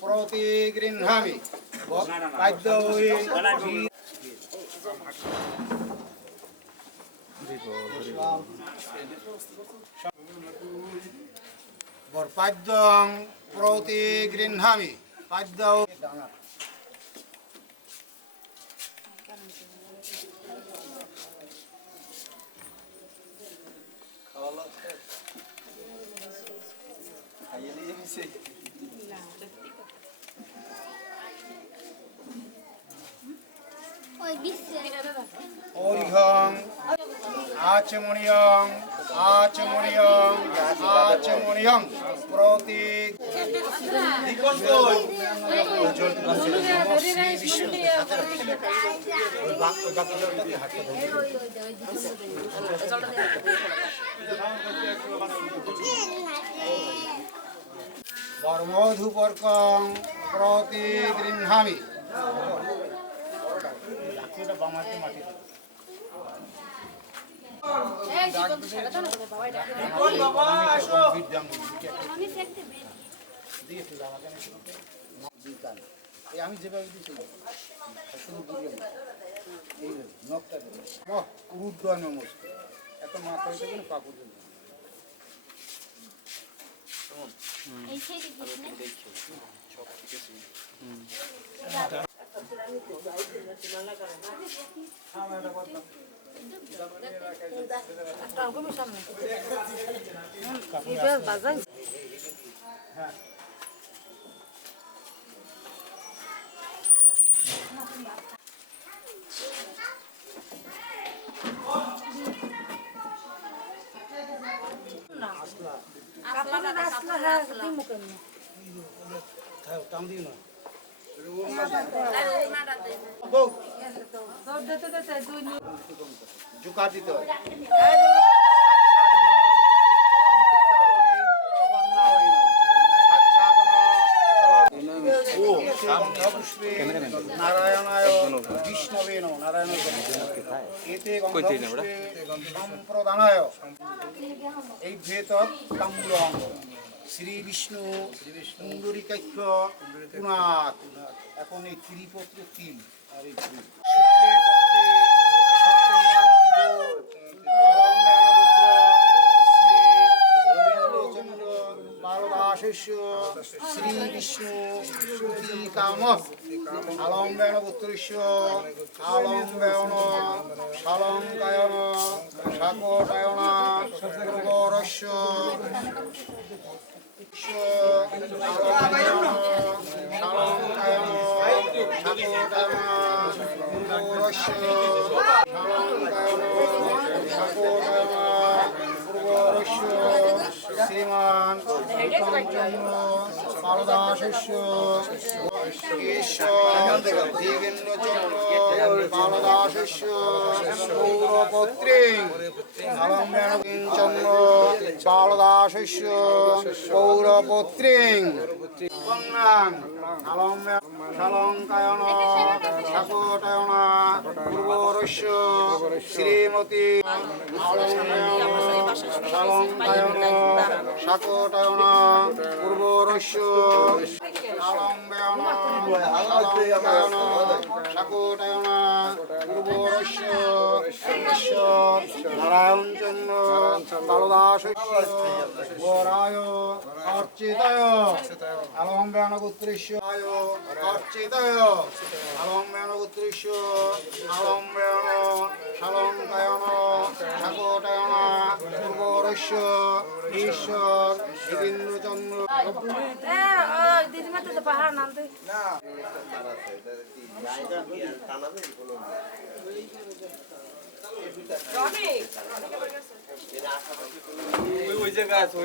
প্রতিগৃহামি খাদ্য বরপাদ্যং প্রতিগৃহামি পাদ্য ওরিহং আচমনিয়ং আচমনিয়ং আচমনিয়ং প্রতীক বর্মধুপর্কং প্রতিগৃহামি আমি যেভাবে দিচ্ছি শুধু নখটা উদ্যান নমস্কার এত মাথা হয়ে যাবে না পা পর্যন্ত জুকা দিতে হয় নারায়ণায় বিষ্ণবে নারায়ণ এতে সম্প্রদানায় এই ভেতর তাম্বুলং শ্রী বিষ্ণু সুন্দরীকাক্ষ পুনাথ এখন এই ত্রিপত্র তিল আর এই শ্রী বিষ্ণু কাম আলম্বেন পুত্রস্য আলম্বেন শালঙ্কায়ন শাকটায়ন পূর্বরস্য শালঙ্কায়ন শাকটায়ন পূর্বরস্য শালঙ্কায়ন শাকটায়ন পূর্বরস্য শ্রীমান পালদাসস্য পালদাসস্য পৌরপত্রী আলম্বেন পালদাসস্য পৌরপত্রী কন্যাং আলম্বেন শালঙ্কায়ন শাকটায়ন পূর্বরস্য শ্রীমতী আলম্বেন শালঙ্কায়ন শাকটায়ন পূর্বরস্য আলম্বেন শালঙ্কায়ন শাকটায়ন পূর্বরস্য ঈশ্বর নারায়ণচন্দ্র কালদাসস্য বরায় অর্চিতায় আলম্বেন পুত্রস্য অর্চিতায় আলম্বেন পুত্রস্য আলম্বেন শালঙ্কায়ন শাকটায়ন পূর্বরস্য ঈশ্বর যোগেন্দ্রচন্দ্র দিদিমাতে তো পাহাড় নামতে ওই জায়গা আছে